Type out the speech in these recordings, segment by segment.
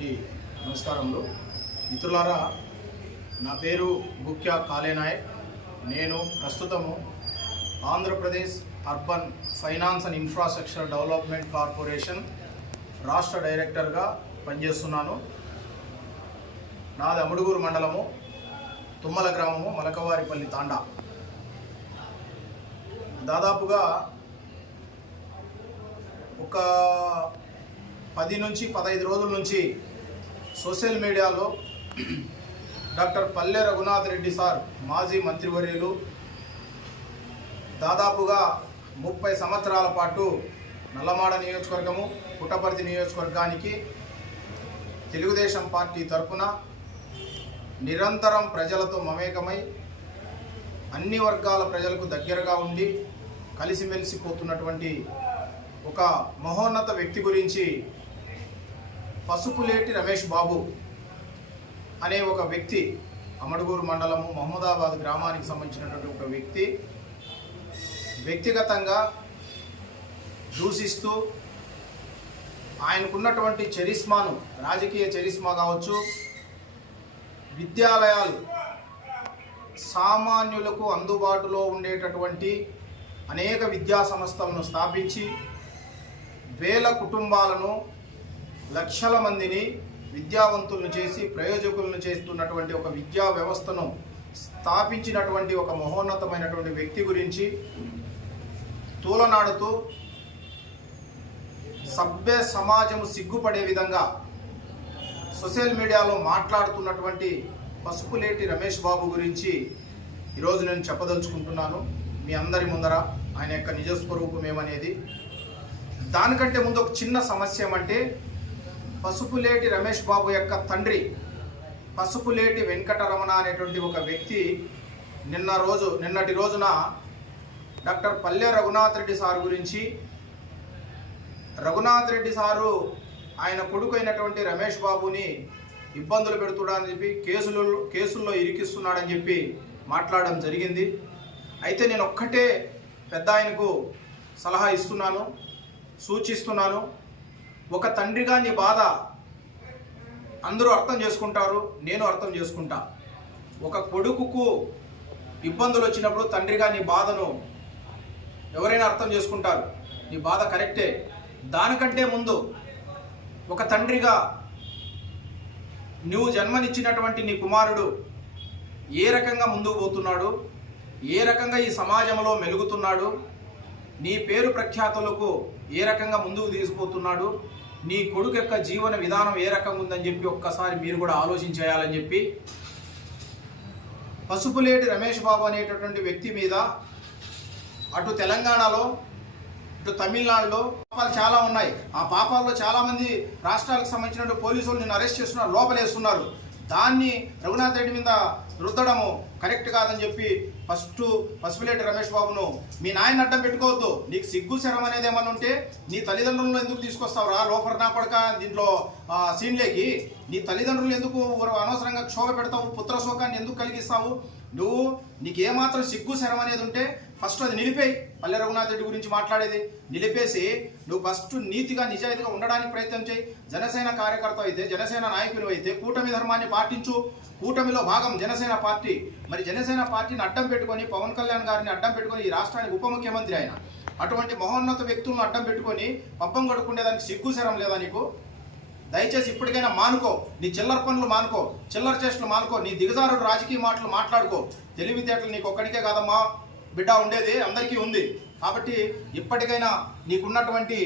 అందరికీ నమస్కారములు. మిత్రులారా నా పేరు గుక్యా కాలేనాయక్. నేను ప్రస్తుతము Andhra Pradesh urban finance and infrastructure development corporation రాష్ట్ర డైరెక్టర్గా పనిచేస్తున్నాను. నాది అముడుగూరు మండలము తుమ్మల గ్రామము మలకవారిపల్లి తాండా. దాదాపుగా ఒక పది నుంచి పదహైదు రోజుల నుంచి సోషల్ మీడియాలో డాక్టర్ పల్లె రఘునాథ్ రెడ్డి సార్ మాజీ మంత్రివర్యులు దాదాపుగా ముప్పై సంవత్సరాల పాటు నల్లమాడ నియోజకవర్గము పుట్టపర్తి నియోజకవర్గానికి తెలుగుదేశం పార్టీ తరఫున నిరంతరం ప్రజలతో మమేకమై అన్ని వర్గాల ప్రజలకు దగ్గరగా ఉండి కలిసిమెలిసిపోతున్నటువంటి ఒక మహోన్నత వ్యక్తి గురించి పసుపులేటి రమేష్ బాబు అనే ఒక వ్యక్తి అమడుగూరు మండలము మహమ్మదాబాద్ గ్రామానికి సంబంధించినటువంటి ఒక వ్యక్తి వ్యక్తిగతంగా దూషిస్తూ ఆయనకున్నటువంటి చరిస్మాను రాజకీయ చరిస్మా కావచ్చు విద్యాలయాలు సామాన్యులకు అందుబాటులో ఉండేటటువంటి అనేక విద్యా సంస్థలను స్థాపించి వేల కుటుంబాలను లక్షల మందిని విద్యావంతులను చేసి ప్రయోజకులను చేస్తున్నటువంటి ఒక విద్యా వ్యవస్థను స్థాపించినటువంటి ఒక మహోన్నతమైనటువంటి వ్యక్తి గురించి తూలనాడుతూ సభ్య సమాజము సిగ్గుపడే విధంగా సోషల్ మీడియాలో మాట్లాడుతున్నటువంటి పసుపులేటి రమేష్ బాబు గురించి ఈరోజు నేను చెప్పదలుచుకుంటున్నాను. మీ అందరి ముందర ఆయన యొక్క నిజస్వరూపం ఏమనేది దానికంటే ముందు ఒక చిన్న సమస్య ఏమంటే పసుపులేటి రమేష్ బాబు యొక్క తండ్రి పసుపులేటి వెంకటరమణ అనేటువంటి ఒక వ్యక్తి నిన్న రోజు నిన్నటి రోజున డాక్టర్ పల్లె రఘునాథ్ రెడ్డి సార్ గురించి రఘునాథ్ రెడ్డి సారు ఆయన కొడుకు అయినటువంటి రమేష్ బాబుని ఇబ్బందులు పెడుతున్నాడని చెప్పి కేసులు కేసుల్లో ఇరికిస్తున్నాడని చెప్పి మాట్లాడడం జరిగింది. అయితే నేను ఒక్కటే పెద్ద ఆయనకు సలహా ఇస్తున్నాను సూచిస్తున్నాను. ఒక తండ్రిగా నీ బాధ అందరూ అర్థం చేసుకుంటారు నేను అర్థం చేసుకుంటా. ఒక కొడుకుకు ఇబ్బందులు వచ్చినప్పుడు తండ్రిగా నీ బాధను ఎవరైనా అర్థం చేసుకుంటారు. నీ బాధ కరెక్టే. దానికంటే ముందు ఒక తండ్రిగా నువ్వు జన్మనిచ్చినటువంటి నీ కుమారుడు ఏ రకంగా ముందుకు పోతున్నాడు? ఏ రకంగా ఈ సమాజంలో మెలుగుతున్నాడు? నీ పేరు ప్రఖ్యాతులకు ఏ రకంగా ముందుకు తీసుకుపోతున్నాడు? నీ కొడుకు యొక్క జీవన విధానం ఏ రకంగా ఉందని చెప్పి ఒక్కసారి మీరు కూడా ఆలోచించేయాలని చెప్పి పసుపులేటి రమేష్ బాబు అనేటటువంటి వ్యక్తి మీద అటు తెలంగాణలో ఇటు తమిళనాడులో పాపాలు చాలా ఉన్నాయి. ఆ పాపాల్లో చాలామంది రాష్ట్రాలకు సంబంధించిన పోలీసులు నిన్ను అరెస్ట్ చేస్తున్నారు లోపలేస్తున్నారు. దాన్ని రఘునాథ్ రెడ్డి మీద రుద్దడము కరెక్ట్ కాదని చెప్పి ఫస్ట్ పసుపులేటి రమేష్ బాబును మీ నాయన అడ్డం పెట్టుకోవద్దు నీకు సిగ్గు శరం అనేది ఏమన్నా ఉంటే నీ తల్లిదండ్రులను ఎందుకు తీసుకొస్తావురా? లోపల నా పడక దీంట్లో సీన్లేకి నీ తల్లిదండ్రులు ఎందుకు అనవసరంగా క్షోభ పెడతావు? పుత్ర శోకాన్ని ఎందుకు కలిగిస్తావు? నువ్వు నీకు ఏమాత్రం సిగ్గు శరం అనేది ఉంటే ఫస్ట్ అది నిలిపేయి. పల్లె రఘునాథ్ రెడ్డి గురించి మాట్లాడేది. నిలిపేసి నువ్వు ఫస్ట్ నీతిగా నిజాయితీగా ఉండడానికి ప్రయత్నం చేయి. జనసేన కార్యకర్త అయితే జనసేన నాయకులు అయితే కూటమి ధర్మాన్ని పాటించు. కూటమిలో భాగం జనసేన పార్టీ. మరి జనసేన పార్టీని అడ్డం పెట్టుకొని పవన్ కళ్యాణ్ గారిని అడ్డం పెట్టుకొని ఈ రాష్ట్రానికి ఉప ముఖ్యమంత్రి ఆయన. అటువంటి మహోన్నత వ్యక్తులను అడ్డం పెట్టుకొని పబ్బం గడుపుకునేదానికి సిగ్గు శరం లేదా నీకు? దయచేసి ఇప్పటికైనా మానుకో. నీ చిల్లర పనులు మానుకో. చిల్లర చేష్టలు మానుకో. నీ దిగజారుడు రాజకీయ మాటలు మాట్లాడుకో. తెలివితేటలు నీకు ఒక్కడికే కాదమ్మా. బిడ్డ ఉండేది అందరికీ ఉంది. కాబట్టి ఇప్పటికైనా నీకున్నటువంటి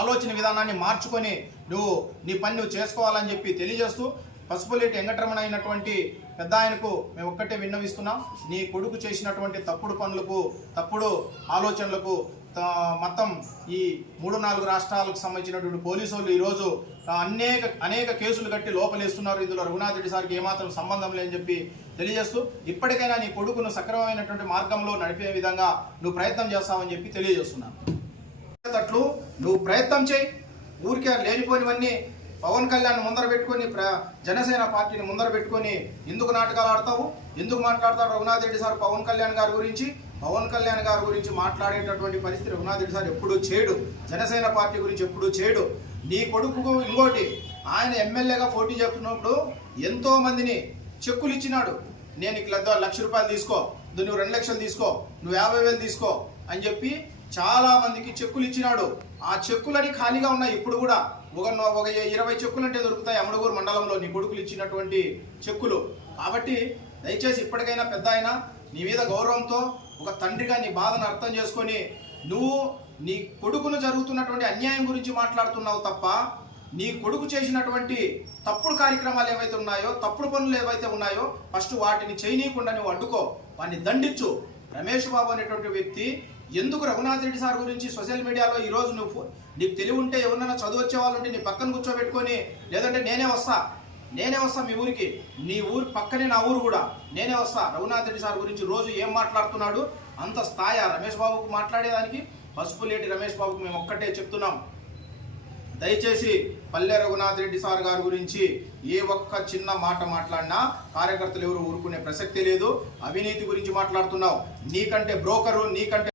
ఆలోచన విధానాన్ని మార్చుకొని నువ్వు నీ పని నువ్వు చేసుకోవాలని చెప్పి తెలియజేస్తూ పసుపులేటి వెంకటరమణ అయినటువంటి పెద్ద ఆయనకు మేము ఒక్కటే విన్నవిస్తున్నాం. నీ కొడుకు చేసినటువంటి తప్పుడు పనులకు తప్పుడు ఆలోచనలకు మొత్తం ఈ మూడు నాలుగు రాష్ట్రాలకు సంబంధించినటువంటి పోలీసు వాళ్ళు ఈరోజు అనేక అనేక కేసులు కట్టి లోపలేస్తున్నారు. ఇందులో రఘునాథ్ రెడ్డి సార్కి ఏమాత్రం సంబంధం లేని చెప్పి తెలియజేస్తూ ఇప్పటికైనా నీ కొడుకును సక్రమమైనటువంటి మార్గంలో నడిపే విధంగా నువ్వు ప్రయత్నం చేస్తావని చెప్పి తెలియజేస్తున్నాను. తట్లు నువ్వు ప్రయత్నం చేయి. ఊరికే లేనిపోనివన్నీ పవన్ కళ్యాణ్ ముందర పెట్టుకొని ప్ర జనసేన పార్టీని ముందర పెట్టుకొని ఎందుకు నాటకాలు ఆడతావు? ఎందుకు మాట్లాడతాడు రఘునాథ్ రెడ్డి సార్ పవన్ కళ్యాణ్ గారి గురించి? పవన్ కళ్యాణ్ గారి గురించి మాట్లాడేటటువంటి పరిస్థితి రఘునాథ్ రెడ్డి సార్ ఎప్పుడూ చేయడు. జనసేన పార్టీ గురించి ఎప్పుడూ చేయడు. నీ కొడుకు ఇంకోటి ఆయన ఎమ్మెల్యేగా పోటీ చేస్తున్నప్పుడు ఎంతో మందిని చెక్కులు ఇచ్చినాడు. నేను ఇట్లా లక్ష రూపాయలు తీసుకో నువ్వు రెండు లక్షలు తీసుకో నువ్వు యాభై వేలు తీసుకో అని చెప్పి చాలా మందికి చెక్కులు ఇచ్చినాడు. ఆ చెక్కులని ఖాళీగా ఉన్నాయి. ఇప్పుడు కూడా ఒక ఒక ఇరవై చెక్కులు అంటే దొరుకుతాయి అమడుగూరు మండలంలో నీ కొడుకులు ఇచ్చినటువంటి చెక్కులు. కాబట్టి దయచేసి ఇప్పటికైనా పెద్ద ఆయన నీ మీద గౌరవంతో ఒక తండ్రిగా నీ బాధను అర్థం చేసుకొని నువ్వు నీ కొడుకును జరుగుతున్నటువంటి అన్యాయం గురించి మాట్లాడుతున్నావు తప్ప నీ కొడుకు చేసినటువంటి తప్పుడు కార్యక్రమాలు ఏవైతే ఉన్నాయో తప్పుడు పనులు ఏవైతే ఉన్నాయో ఫస్ట్ వాటిని చేయనీయకుండా నువ్వు అడ్డుకో. వాడిని దండించు. రమేష్ బాబు అనేటువంటి వ్యక్తి ఎందుకు రఘునాథ్ రెడ్డి సార్ గురించి సోషల్ మీడియాలో ఈరోజు నువ్వు నీకు తెలివి ఉంటే ఎవరన్నా చదువు వచ్చే వాళ్ళు ఉంటే నీ పక్కన కూర్చోబెట్టుకొని లేదంటే నేనే వస్తా నేనే వస్తా మీ ఊరికి. నీ ఊరు పక్కనే నా ఊరు కూడా. నేనే వస్తా. రఘునాథ్ రెడ్డి సార్ గురించి రోజు ఏం మాట్లాడుతున్నాడు? అంత స్థాయి రమేష్ బాబుకు మాట్లాడేదానికి పసుపులేటి రమేష్ బాబుకు మేము ఒక్కటే చెప్తున్నాం. దయచేసి పల్లె రఘునాథ్ రెడ్డి సార్ గారి గురించి ఏ ఒక్క చిన్న మాట మాట్లాడినా కార్యకర్తలు ఎవరు ఊరుకునే ప్రసక్తి లేదు. అవినీతి గురించి మాట్లాడుతున్నావు నీకంటే బ్రోకరు నీకంటే